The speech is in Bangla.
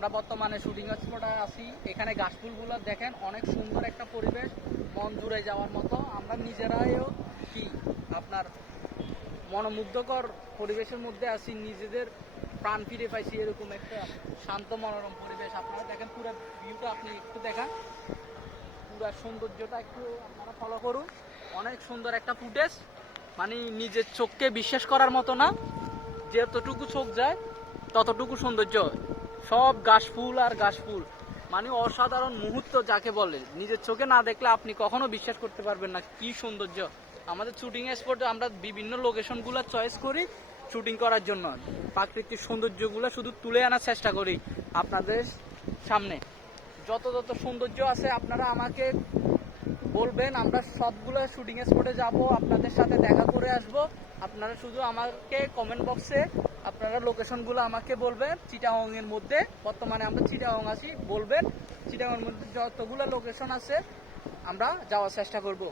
আমরা বর্তমানে শুটিং স্পটে আছি। এখানে গাছফুলগুলো দেখেন, অনেক সুন্দর একটা পরিবেশ, মন জুড়ে যাওয়ার মতো। আমরা নিজেরাও কি আপনার মনোমুগ্ধকর পরিবেশের মধ্যে আছি, নিজেদের প্রাণ ফিরে পাইছি। এরকম একটা শান্ত মনোরম পরিবেশ। আপনারা দেখেন পুরো ভিউটা, আপনি একটু দেখান পুরো সৌন্দর্যটা, একটু আপনারা ফলো করুন। অনেক সুন্দর একটা ফুটেজ, মানে নিজের চোখকে বিশ্বাস করার মতো না। যতটুকু চোখ যায় ততটুকু সৌন্দর্য, সব গাছ ফুল আর গাছ ফুল, মানে অসাধারণ মুহূর্ত যাকে বলে। নিজের চোখে না দেখলে আপনি কখনো বিশ্বাস করতে পারবেন না কি সৌন্দর্য। আমাদের শুটিং স্পটে আমরা বিভিন্ন লোকেশনগুলো চয়েস করি শুটিং করার জন্য। প্রাকৃতিক সৌন্দর্যগুলো শুধু তুলে আনার চেষ্টা করি আপনাদের সামনে। যত যত সৌন্দর্য আছে আপনারা আমাকে বলবেন, আমরা সবগুলো শুটিং স্পটে যাব, আপনাদের সাথে দেখা করে আসব। আপনারা শুধু আমাকে কমেন্ট বক্সে আপনারা লোকেশনগুলো আমাকে বলবেন। চিটাগং এর মধ্যে, বর্তমানে আমরা চিটাগং আছি, বলবেন চিটাগং এর মধ্যে যতগুলো লোকেশন আছে আমরা যাওয়ার চেষ্টা করব।